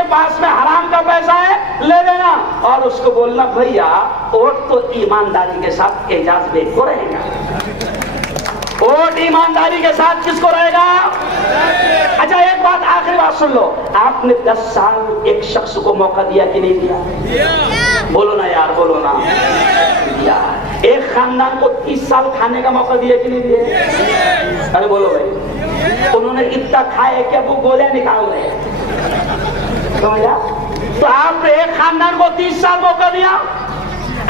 जिसके पास में हराम का पैसा है ले लेना, और उसको बोलना भैया वोट तो ईमानदारी के साथ एजाज बेग को रहेगा। वोट ईमानदारी के साथ किसको रहेगा? अच्छा एक बात, आखिरी बात सुन लो, आपने 10 साल एक शख्स को मौका दिया कि नहीं दिया? बोलो ना यार, बोलो ना। यार एक खानदान को 30 साल खाने का मौका दिया कि नहीं दिया? अरे बोलो भाई, उन्होंने इतना खाया कि अब वो गोलियां निकाल रहे हैं, समझा? तो आपने एक खानदान को 30 साल मौका दिया,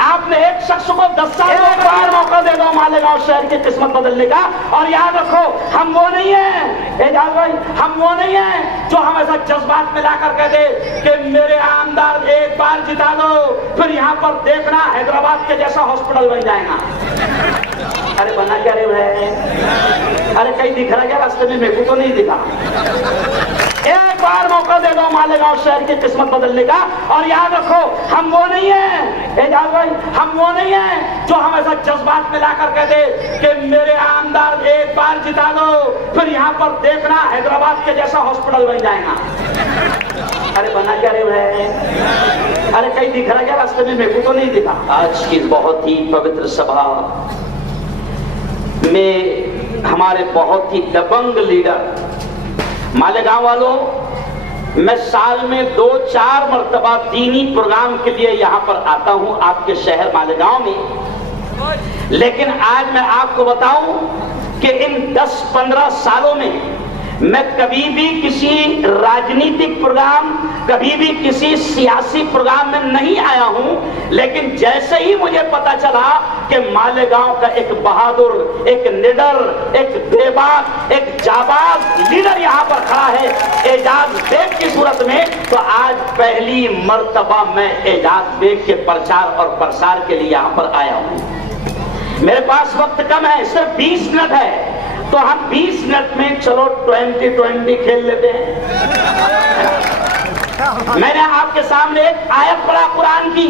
आपने एक शख्स को 10 साल बार मौका दे दो मालेगांव शहर की किस्मत बदलने का। और याद रखो, हम वो नहीं है एजाज भाई, हम वो नहीं है जो हमेशा जज्बात में लाकर कह दे कि मेरे आमदार एक बार जिता दो, फिर यहाँ पर देखना हैदराबाद के जैसा हॉस्पिटल बन जाएगा। अरे बना क्या रहे हैं? अरे कहीं दिख रहा क्या रास्ते में? मेरे को तो नहीं दिखा। एक बार मौका दे दो मालेगांव शहर की किस्मत बदलने का। और याद रखो, हम वो नहीं है एजाज भाई, हम वो नहीं है जो हमेशा जज्बात में लाकर कह दे कि मेरे आमदार एक बार जिता दो, फिर यहाँ पर देखना हैदराबाद के जैसा हॉस्पिटल बन जाएगा। अरे बना क्या रहे हैं? अरे कहीं दिख रहा क्या रास्ते में? मेरे को तो नहीं दिखा। आज की बहुत ही पवित्र सभा में हमारे बहुत ही दबंग लीडर, मालेगांव वालों, मैं साल में 2-4 मरतबा दीनी प्रोग्राम के लिए यहाँ पर आता हूँ आपके शहर मालेगांव में, लेकिन आज मैं आपको बताऊं कि इन 10-15 सालों में मैं कभी भी किसी राजनीतिक प्रोग्राम, कभी भी किसी सियासी प्रोग्राम में नहीं आया हूं, लेकिन जैसे ही मुझे पता चला कि मालेगांव का एक बहादुर, एक निडर, एक बेबाक, एक जाबाज लीडर यहाँ पर खड़ा है एजाज बेग की सूरत में, तो आज पहली मर्तबा मैं एजाज बेग के प्रचार और प्रसार के लिए यहाँ पर आया हूँ। मेरे पास वक्त कम है, सिर्फ 20 मिनट है, तो हम 20 मिनट में चलो 20-20 खेल लेते हैं। मैंने आपके सामने एक आयत पढ़ा कुरान की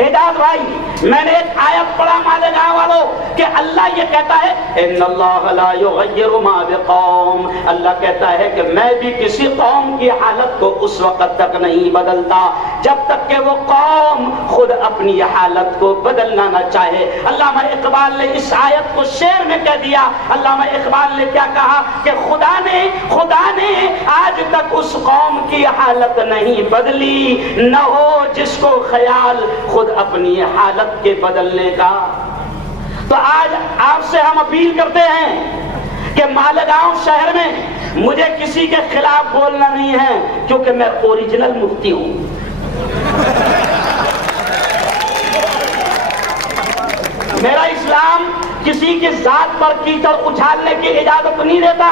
एजाज भाई, मैंने एक आयत पढ़ा मालेगांव वालों कि अल्लाह ये कहता है इन्नल्लाह ला युग़य्यिरु मा बिक़ौम, अल्लाह कहता है कि मैं भी किसी कौम की हालत को उस वक्त तक नहीं बदलता जब तक कि वो कौम खुद अपनी हालत को बदलना न चाहे। अल्लामा इकबाल ने इस आयत को शेर में कह दिया। अल्लामा इकबाल ने क्या कहा कि खुदा ने आज तक उस कौम की हालत नहीं बदली, न हो जिसको ख्याल खुद अपनी हालत के बदलने का। तो आज आपसे हम अपील करते हैं कि मालेगांव शहर में मुझे किसी के खिलाफ बोलना नहीं है, क्योंकि मैं ओरिजिनल मुफ्ती हूं। मेरा इस्लाम किसी की जात पर कीचड़ उछालने की इजाजत नहीं देता।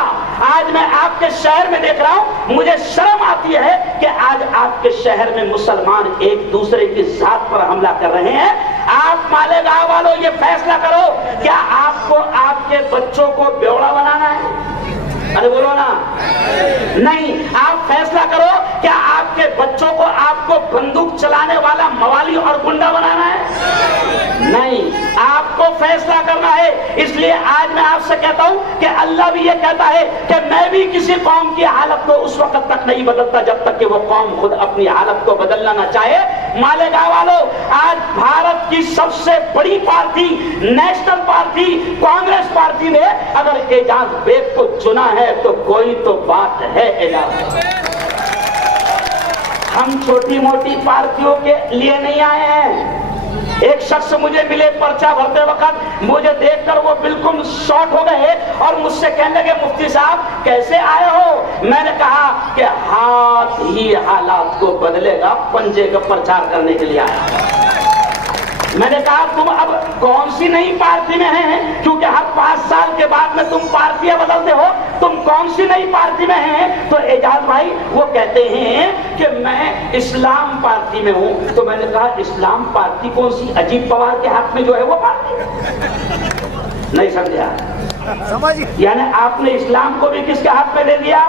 आज मैं आपके शहर में देख रहा हूं, मुझे शर्म आती है कि आज आपके शहर में मुसलमान एक दूसरे की जात पर हमला कर रहे हैं। आप मालेगांव वालों ये फैसला करो, क्या आपको आपके बच्चों को बेवड़ा बनाना है? अरे बोलो ना। नहीं, आप फैसला करो, क्या आपके बच्चों को आपको बंदूक चलाने वाला मवाली और गुंडा बनाना है? नहीं, आपको फैसला करना है। इसलिए आज मैं आपसे कहता हूं कि अल्लाह भी ये कहता है कि मैं भी किसी कौम की हालत को उस वक्त तक नहीं बदलता जब तक कि वो कौम खुद अपनी हालत को बदलना ना चाहे। मालेगांव वालों, आज भारत की सबसे बड़ी party, national party Congress party ने अगर एजाज बेग को चुना है तो कोई तो बात है। एजाज, हम छोटी मोटी पार्टियों के लिए नहीं आए हैं। एक शख्स मुझे मिले पर्चा भरते वक्त, मुझे देखकर वो बिल्कुल शॉक हो गए और मुझसे कहने लगे मुफ्ती साहब कैसे आए हो? मैंने कहा कि हाथ ही हालात को बदलेगा, पंजे का प्रचार करने के लिए आया। मैंने कहा तुम अब कौन सी नई पार्टी में हैं, क्योंकि हर 5 साल के बाद में तुम पार्टियां बदलते हो, तुम कौन सी नई पार्टी में हैं? तो एजाज भाई वो कहते हैं कि मैं इस्लाम पार्टी में हूं। तो मैंने कहा इस्लाम पार्टी कौन सी? अजीत पवार के हाथ में जो है वो पार्टी। नहीं समझा? यानी आपने इस्लाम को भी किसके हाथ में दे दिया?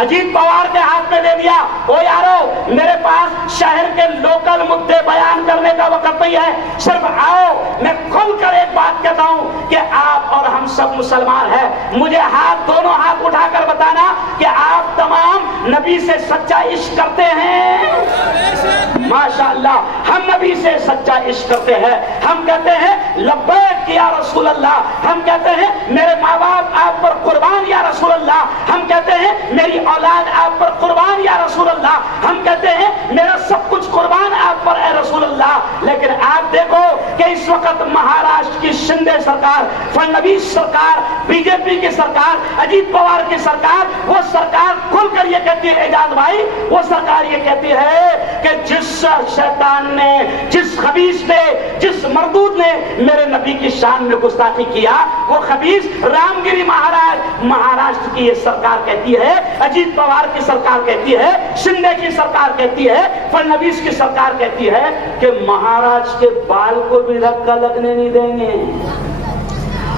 अजीत पवार के हाथ में दे दिया। ओ यारो, मेरे पास शहर के लोकल मुद्दे बयान करने का वक्त नहीं है। सिर्फ आओ, मैं खुलकर एक बात कहता हूं कि आप और हम हम सब मुसलमान हैं। मुझे हाथ, दोनों हाथ उठाकर बताना कि आप तमाम नबी से सच्चा इश्क करते हैं। माशाअल्लाह, हम नबी से सच्चा इश्क करते हैं। हम कहते हैं लब्बैक या रसूल अल्लाह। हम कहते हैं मेरे माँ बाप आप पर कुर्बान या रसूल अल्लाह। हम कहते हैं मेरी औलाद आप पर कुर्बान या रसूल अल्लाह। हम कहते हैं मेरा सब कुछ कुर्बान आप पर है रसूल अल्लाह। लेकिन आप देखो कि इस वक्त महाराष्ट्र की शिंदे सरकार, फडणवीस सरकार, बीजेपी की सरकार, अजीत पवार की सरकार, वो सरकार खुलकर ये कहती है, एजाज भाई, वो सरकार ये कहती है कि जिस शैतान ने, जिस खबीस ने, जिस मरदूद ने मेरे नबी की शान में गुस्ताखी किया, वो खबीस रामगिरी महाराज, महाराष्ट्र की ये सरकार कहती है, अजीत पवार की सरकार कहती है, शिंदे की सरकार कहती है, फडणवीस की सरकार कहती है कि महाराज के बाल को भी धक्का लगने नहीं देंगे।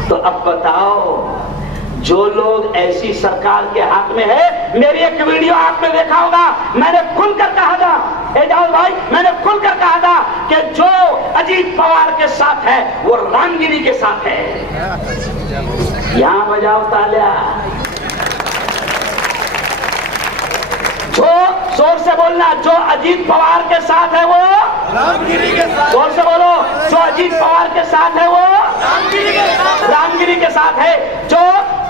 तो अब बताओ, जो लोग ऐसी सरकार के हाथ में है, मेरी एक वीडियो आपने देखा होगा, मैंने खुलकर कहा था, एजाज भाई, मैंने खुलकर कहा था कि जो अजीत पवार के साथ है वो रामगिरी के साथ है। यहां बजाओ तालियां, जो जोर से बोलना, जो अजीत पवार के साथ है वो रामगिरी के साथ, जोर से बोलो, जो अजीत पवार के साथ है वो रामगिरी के साथ, रामगिरी के साथ है।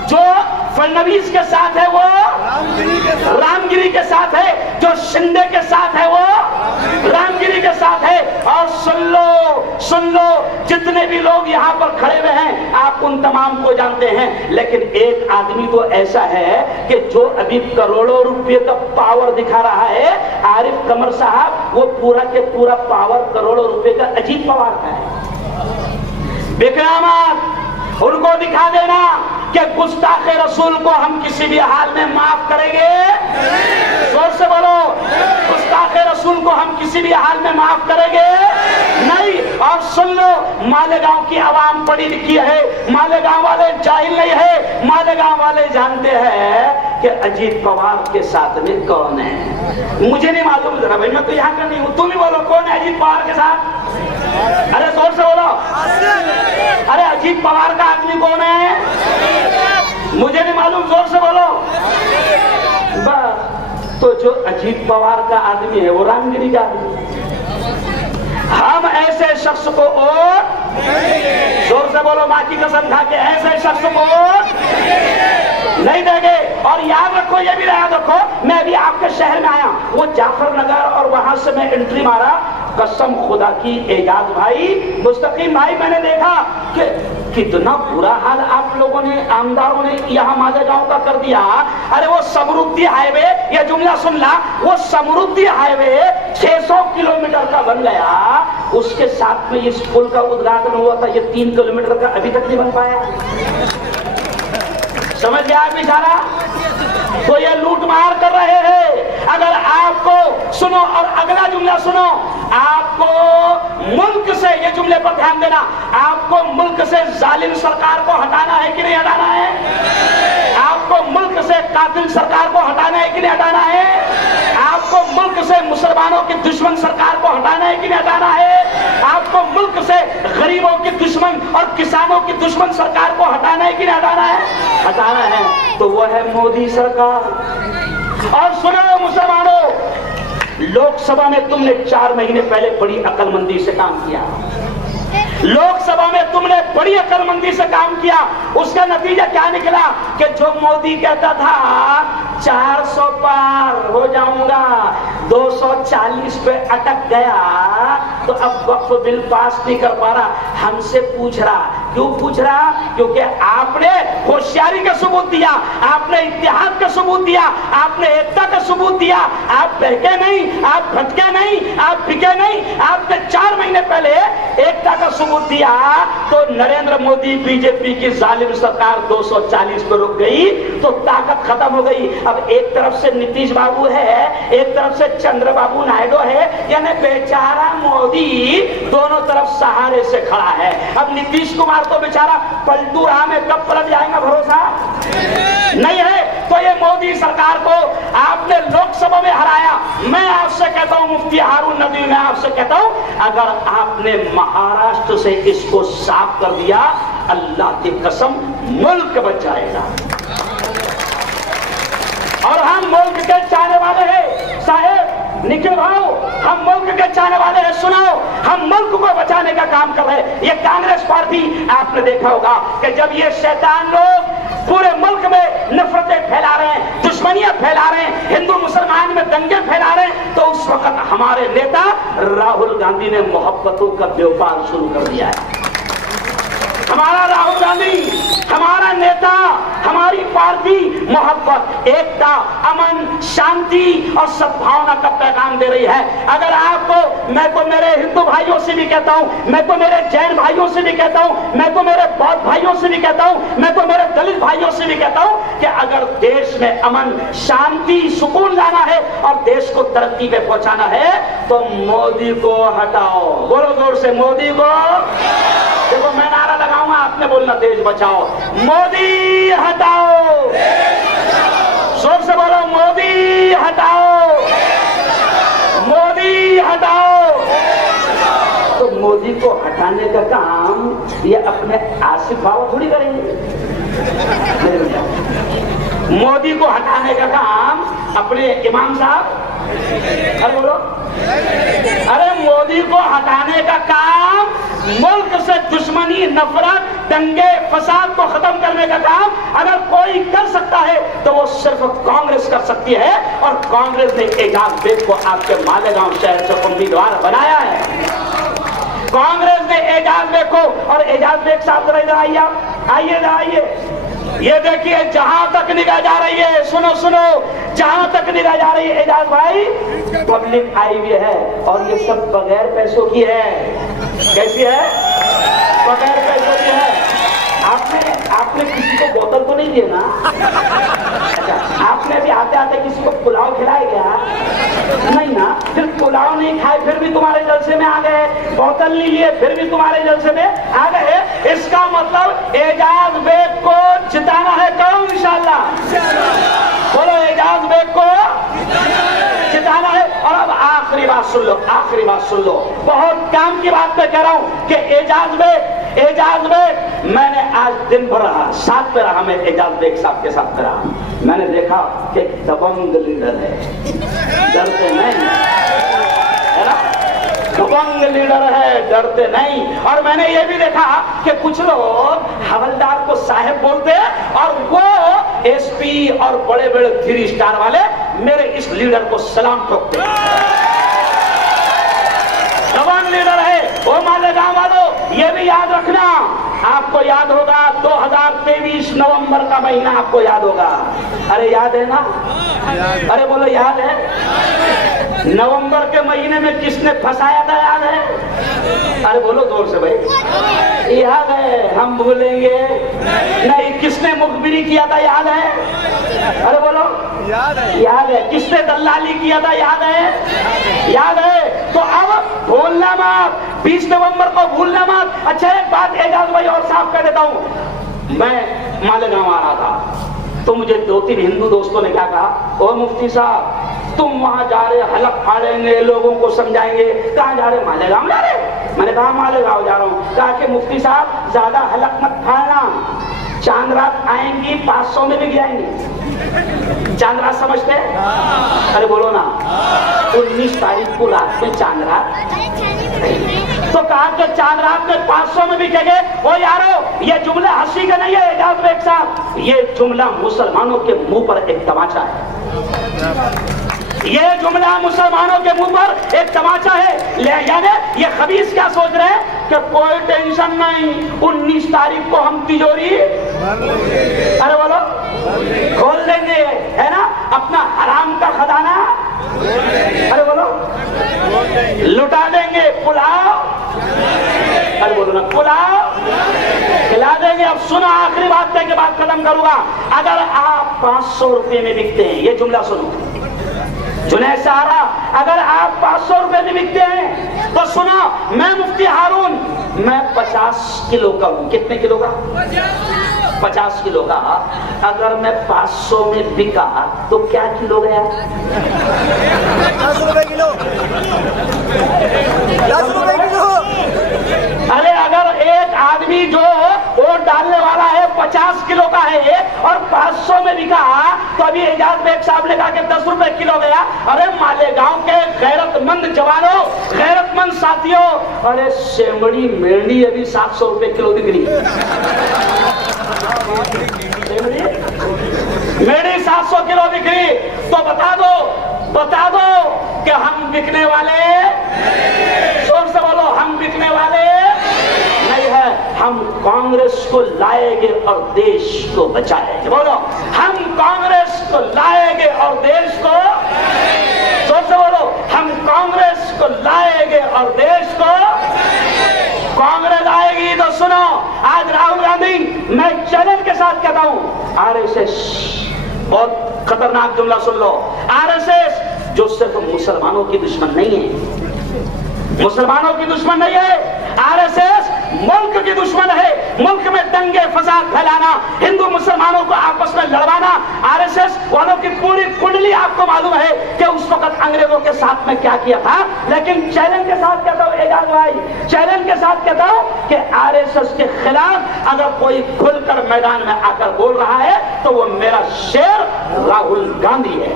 जो फडणवीस के साथ है वो रामगिरी के साथ है। जो शिंदे के साथ है वो रामगिरी के साथ है। और सुन लो, जितने भी लोग यहाँ पर खड़े हुए हैं, आप उन तमाम को जानते हैं, लेकिन एक आदमी तो ऐसा है कि जो अभी करोड़ों रुपए का पावर दिखा रहा है, आरिफ कमर साहब, वो पूरा के पूरा पावर करोड़ों रुपए का अजीत पवार का है। बिकरामत उनको दिखा देना कि गुस्ताखे रसूल को हम किसी भी हाल में माफ करेंगे। जोर से बोलो, गुस्ताखे रसूल को हम किसी भी हाल में माफ करेंगे नहीं। और सुन लो, मालेगांव की आवाम पढ़ी लिखी है, मालेगांव वाले जाहिल नहीं है, मालेगांव वाले जानते हैं कि अजीत पवार के साथ में कौन है। मुझे नहीं मालूम, जरा भाई, मैं तो यहाँ का नहीं हूँ, तुम ही बोलो कौन है अजीत पवार के साथ। अरे जोर से बोलो, अरे अजीत पवार का आदमी कौन है, मुझे नहीं मालूम, जोर से बोलो। बस, तो जो अजीत पवार का आदमी है वो रामगिरी का आदमी। हम ऐसे शख्स को वोट, जोर से बोलो, मां की कसम खा के, ऐसे शख्स को वोट नहीं देंगे। और याद रखो, ये भी याद रखो, मैं अभी आपके शहर में आया, वो जाफर नगर, और वहां से मैं एंट्री मारा, कसम खुदा की, एजाज भाई, मुस्तकीम भाई, मैंने देखा कि कितना बुरा हाल आप लोगों ने, आमदारों ने यहाँ मालेगांव का कर दिया। अरे वो समृद्धि हाईवे, ये जुमला सुन ला, वो समृद्धि हाईवे 600 किलोमीटर का बन गया, उसके साथ में इस पुल का उद्घाटन हुआ था, ये 3 किलोमीटर का अभी तक नहीं बन पाया। समझ गया बेचारा, तो ये लूट मार कर रहे हैं। अगर आपको, सुनो, और अगला जुमला सुनो, आपको मुल्क से, ये जुमले पर ध्यान देना, आपको मुल्क से जालिम सरकार को हटाना है कि नहीं हटाना है? आपको मुल्क से कातिल सरकार को हटाना है कि नहीं हटाना है? आपको मुल्क से मुसलमानों की दुश्मन सरकार को हटाना है कि नहीं हटाना है? आपको मुल्क से गरीबों की दुश्मन और किसानों की दुश्मन सरकार को हटाना है कि नहीं हटाना है? हटाना है, तो वो है मोदी सरकार। और सुनो मुसलमानों, लोकसभा में तुमने 4 महीने पहले बड़ी अक्लमंदी से काम किया, लोकसभा में तुमने बड़ी अक्लमंदी से काम किया, उसका नतीजा क्या निकला कि जो मोदी कहता था 400 पार हो जाऊंगा, 240 पे अटक गया, तो अब वक्फ बिल पास नहीं कर पा रहा। हमसे पूछ रहा, क्यों पूछ रहा? क्योंकि आपने होशियारी का सबूत दिया, आपने इत्तेहाद का सबूत दिया, आपने एकता का सबूत दिया, आप बहके नहीं, आप भटके नहीं, आप बिके नहीं, आपने 4 महीने पहले एकता का सबूत दिया, तो नरेंद्र मोदी, बीजेपी की जालिम सरकार 240 पे रुक गई, तो ताकत खत्म हो गई। अब एक तरफ से नीतीश बाबू है, एक तरफ से चंद्रबाबू नायडू है, यानी बेचारा मोदी दोनों तरफ सहारे से खड़ा है। अब नीतीश कुमार तो बेचारा पलटू राह में, कब पलट जाएगा भरोसा नहीं है। तो ये मोदी सरकार को आपने लोकसभा में हराया। मैं आपसे कहता हूं, मुफ्ती हारून नदवी, मैं आपसे कहता हूं, अगर आपने महाराष्ट्र से इसको साफ कर दिया, अल्लाह की कसम मुल्क बच जाएगा। और हम मुल्क के चाहने वाले हैं साहेब, निखिल भाई, हम मुल्क के चाहने वाले हैं। सुनाओ, हम मुल्क को बचाने का काम कर रहे हैं। ये कांग्रेस पार्टी, आपने देखा होगा कि जब ये शैतान लोग पूरे मुल्क में नफरतें फैला रहे हैं, दुश्मनियां फैला रहे हैं, हिंदू मुसलमान में दंगे फैला रहे हैं, तो उस वक्त हमारे नेता राहुल गांधी ने मोहब्बतों का व्यापार शुरू कर दिया है। हमारा राहुल गांधी, हमारा नेता, हमारी पार्टी मोहब्बत, एकता, अमन, शांति और सद्भावना का पैगाम दे रही है। अगर आपको, मैं तो मेरे हिंदू भाइयों से भी कहता हूं, मैं तो मेरे जैन भाइयों से भी कहता हूं, मैं तो मेरे बौद्ध भाइयों से भी कहता हूं, मैं तो मेरे दलित भाइयों से भी कहता हूं कि अगर देश में अमन, शांति, सुकून लाना है और देश को तरक्की पे पहुंचाना है तो मोदी को हटाओ। बोलो जोर से, मोदी को। देखो, मैं नारा लगाऊंगा, आपने बोलना देश बचाओ। मोदी हटाओ, जोर से बोलो, मोदी हटाओ, मोदी हटाओ। तो मोदी को हटाने का काम ये अपने आसिफ बाबा थोड़ी करेंगे। मोदी को हटाने का काम अपने इमाम साहब, अरे बोलो, अरे मोदी को हटाने का काम, मुल्क से दुश्मनी, नफरत, दंगे, फसाद को खत्म करने का काम अगर कोई कर सकता है तो वो सिर्फ कांग्रेस कर सकती है। और कांग्रेस ने एजाज बेग को आपके मालेगांव शहर से उम्मीदवार बनाया है। कांग्रेस ने एजाज बेग को, और एजाज बेग साहब जरा इधर आइए, आइए ना, आइए। ये देखिए, जहां तक निगाह जा रही है, सुनो सुनो, जहां तक निगाह जा रही है एजाज भाई, पब्लिक आई हुई है और ये सब बगैर पैसों की है। कैसी है? बगैर पैसों की है। आपने किसी को बोतल तो नहीं दिए ना? अच्छा, आपने भी आते आते किसी को पुलाव खिलाया क्या? नहीं ना। फिर पुलाव नहीं खाए फिर भी तुम्हारे जलसे में आ गए, बोतल नहीं लिए फिर भी तुम्हारे जलसे में आ गए। इसका मतलब एजाज बेग को जिताना है। कौन? इंशाल्लाह। बोलो, एजाज बेग को जिताना है। और अब आखिरी बात सुन लो, आखिरी बात सुन लो, बहुत काम की बात मैं कह रहा हूं कि एजाज बेग, मैंने आज दिन भर रहा, साथ पे रहा, मैं एजाज बेग साहब के साथ रहा। मैंने देखा कि दबंग लीडर है, डरते नहीं है ना, दबंग लीडर है, डरते नहीं। और मैंने ये भी देखा कि कुछ लोग हवलदार को साहेब बोलते हैं और वो एसपी और बड़े बड़े 3 स्टार वाले मेरे इस लीडर को सलाम ठोकते हैं। दबंग लीडर है वो। मालेगांव वालों, ये भी याद रखना, आपको याद होगा 2023 नवंबर का महीना, आपको याद होगा। अरे याद है ना? अरे बोलो, याद है? नवंबर के महीने में किसने फंसाया था, याद है? अरे बोलो जोर से भाई, याद है? हम भूलेंगे नहीं। किसने मुखबिरी किया था, याद है? अरे बोलो, याद है? याद है? किसने दलाली किया था, याद है? याद है? तो अब भूलना मत, 20 नवंबर को भूलना मत। अच्छा, एक बात एजाज भाई और साफ कर देता हूं, मैं मालेगांव आ रहा था तो मुझे 2-3 हिंदू दोस्तों ने क्या कहा, ओ मुफ्ती साहब, तुम वहां जा रहे, हलक फाड़ेंगे, लोगों को समझाएंगे। कहां जा रहे? मालेगांव जा रहे। मैंने कहा मालेगांव जा रहा हूं। कहा कि मुफ्ती साहब, ज्यादा हलक मत फाड़ना, चांद रात आएंगी, 500 में भी गिराएंगी। चांद रात समझते हैं? अरे बोलो ना। 19 तारीख को रात में चांद रात, तो कहा कि चांद रात में 500 में भी कहे। ओ यारो, ये जुमला हंसी का नहीं है एजाज बेग साहब, ये जुमला मुसलमानों के मुंह पर एक तमाचा है। ये जुमला मुसलमानों के मुंह पर एक तमाचा है। यानी ये खबीस क्या सोच रहे हैं कि कोई टेंशन नहीं, 19 तारीख को हम तिजोरी, अरे बोलो, खोल देंगे, है ना, अपना हराम का खजाना, अरे बोलो, लुटा देंगे। पुलाव, अरे बोलो ना, पुलाव खिला देंगे। अब सुनो, आखिरी बात के बाद खत्म करूंगा। अगर आप 500 रुपए में बिकते हैं, ये जुमला सुनो जुनैद सहारा, अगर आप 500 रुपए में बिकते हैं तो सुनो, मैं मुफ्ती हारून, मैं 50 किलो का हूं। कितने किलो का? 50 किलो का। अगर मैं 500 में बिका तो क्या किलो गया? 10 रुपए किलो। 10 रुपए भी कहा तो अभी एजाज बेग साहब ने कहा कि 10 रुपए किलो गया। अरे मालेगांव के गैरतमंद जवानों, गैरतमंद साथियों, अरे सेमड़ी मेंढी अभी 700 रुपए किलो बिक रही। मेरी 700 किलो बिक्री। तो बता दो कि हम बिकने वाले, जोर से बोलो, हम बिकने वाले नहीं है। हम कांग्रेस को लाएंगे और देश को बचाएंगे। बोलो, हम कांग्रेस को लाएंगे और देश को, जोर से बोलो, हम कांग्रेस को लाएंगे और देश को। कांग्रेस आएगी तो सुनो, आज राहुल गांधी, मैं चैलेंज के साथ कहता हूं, आरएसएस, बहुत खतरनाक जुमला सुन लो, आरएसएस जो सिर्फ मुसलमानों की दुश्मन नहीं है, मुसलमानों की दुश्मन नहीं है, आरएसएस मुल्क की दुश्मन है। मुल्क में दंगे फसाद फैलाना, हिंदू मुसलमानों को आपस में लड़वाना, आरएसएस वालों की पूरी कुंडली आपको मालूम है कि उस वक्त अंग्रेजों के साथ में क्या किया था। लेकिन चैलेंज के साथ कहता हूं एजाज भाई, चैलेंज के साथ कहता हूं कि आरएसएस के खिलाफ अगर कोई खुलकर मैदान में आकर बोल रहा है तो वो मेरा शेर राहुल गांधी है,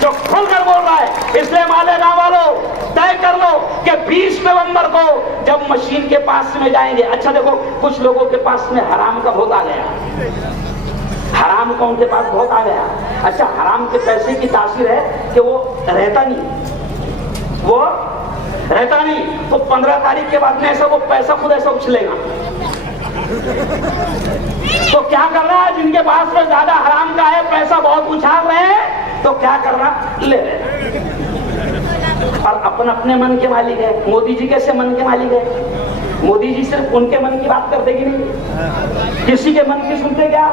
जो खुलकर बोल रहा है। इसलिए मालेगांव वालों, तय कर लो कि 20 नवंबर को जब मशीन के पास में जाएंगे। अच्छा देखो, कुछ लोगों के पास में हराम का भोग आ गया, हराम का उनके पास भोग आ गया। अच्छा, हराम के पैसे की तासीर है कि वो रहता नहीं, वो रहता नहीं, तो 15 तारीख के बाद में ऐसा वो पैसा खुद ऐसा उछलेगा। तो क्या कर रहा है, जिनके पास में ज्यादा हराम का है, पैसा बहुत उछाल रहे हैं, तो क्या करना, ले रहे। और अपने मन के मालिक है। मोदी जी कैसे मन के मालिक है? मोदी जी सिर्फ उनके मन की बात करते कि नहीं, किसी के मन की सुनते क्या?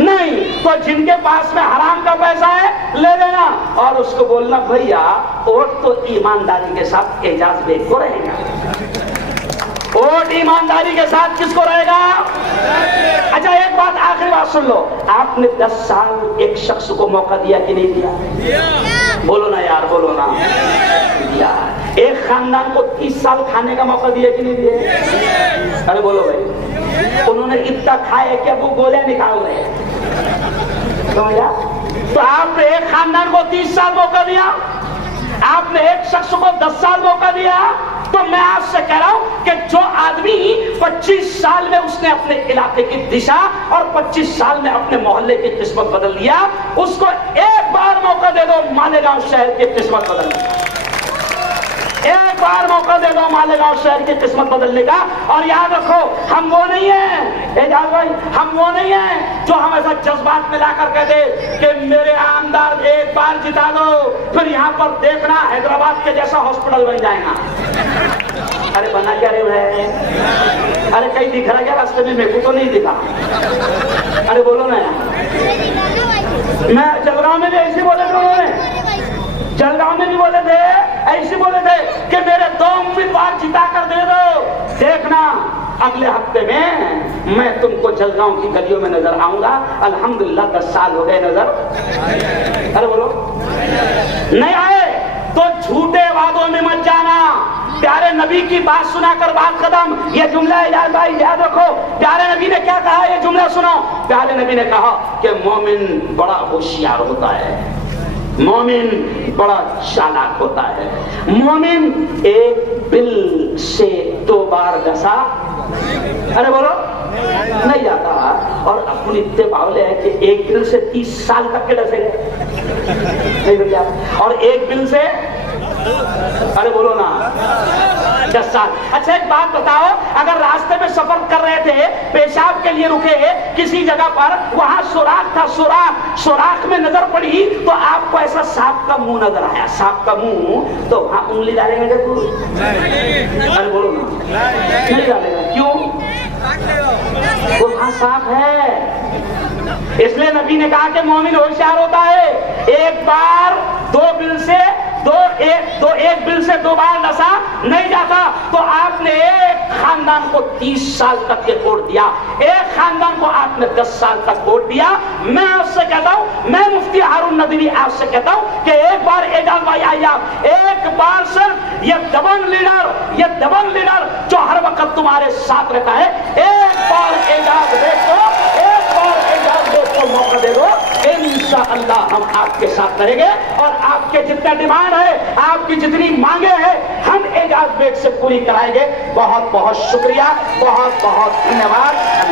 नहीं। तो जिनके पास में हराम का पैसा है, ले लेना और उसको बोलना, भैया वोट तो ईमानदारी के साथ एजाज बेग को रहेगा। वोट ईमानदारी के साथ किसको रहेगा? अच्छा, एक बात, आखिरी बात सुन लो, आपने 10 साल एक शख्स को मौका दिया कि नहीं दिया? बोलो ना यार, बोलो ना। यार, एक खानदान को 30 साल खाने का मौका दिया कि नहीं दिया? अरे बोलो भाई, उन्होंने इतना खाया कि अब वो गोले निकाल रहे हैं। तो आपने एक खानदान को 30 साल मौका दिया, आपने एक शख्स को 10 साल मौका दिया। तो मैं आपसे कह रहा हूं कि जो आदमी 25 साल में उसने अपने इलाके की दिशा और 25 साल में अपने मोहल्ले की किस्मत बदल दिया, उसको एक बार मौका दे दो मालेगांव शहर की किस्मत बदलने का। एक बार मौका दे दो मालेगांव शहर की किस्मत बदलने का। और याद रखो, हम वो नहीं है एजाज भाई, हम वो नहीं है जो हमेशा जज्बात में लाकर कहते कि मेरे आमदार एक बार जिता दो, फिर यहाँ पर देखना हैदराबाद के जैसा हॉस्पिटल बन जाएगा। अरे बना क्या रे है? अरे कहीं दिख रहा क्या रास्ते में? मेरे को तो नहीं दिखा। अरे बोलो ना। मैं जलगांव में भी ऐसे बोले थे, उन्होंने जलगांव में भी बोले थे, ऐसे बोले थे कि मेरे 2 उम्मीदवार जिता कर दे दो, देखना अगले हफ्ते में मैं तुमको जलगांव की गलियों में नजर आऊंगा। अल्हम्दुलिल्लाह 10 साल हो गए नजर। अरे बोलो, नहीं आए तो झूठे वादों में मत जाना। प्यारे नबी की बात सुनाकर बात खत्म। ये जुमला एजाज भाई याद रखो, प्यारे नबी ने क्या कहा, ये जुमला सुनो। प्यारे नबी ने कहा कि मोमिन बड़ा होशियार होता है, मोमिन बड़ा चालाक होता है। मोमिन एक बिल से 2 बार डसा, अरे बोलो, नहीं जाता। और अपनी इतने बावले है कि एक बिल से 30 साल तक के डसेंगे नहीं भैया, और एक बिल से, अरे बोलो ना, 10 साल। अच्छा एक बात बताओ, अगर रास्ते में सफर कर रहे थे, पेशाब के लिए रुके किसी जगह पर, वहां सुराख था, सुराख में नजर पड़ी तो आपको ऐसा सांप का मुंह नजर आया, सांप का मुंह, तो वहां उंगली डालेंगे क्या तू? अरे बोलो ना, नहीं डालेगा। क्यों? वो वहां सांप है। इसलिए नबी ने कहा कि मोमिन होशियार होता है। एक बार 2 बिल से एक बिल से 2 बार नशा नहीं जाता। तो आपने एक खानदान को 30 साल तक के वोट दिया, एक खानदान को आपने 10 साल तक वोट दिया। मैं आपसे कहता हूं, मैं मुफ्ती हारून नदवी आपसे कहता हूं कि एक बार एजाज भाई आइए, आप एक बार सिर्फ ये दबंग लीडर जो हर वक्त तुम्हारे साथ रहता है, एक बार एजाज बेग को मौका दे इंशाअल्लाह हम आपके साथ रहेंगे और आपके जितना डिमांड है, आपकी जितनी मांगे हैं, हम एजाज बेग से पूरी कराएंगे। बहुत बहुत शुक्रिया, बहुत बहुत धन्यवाद।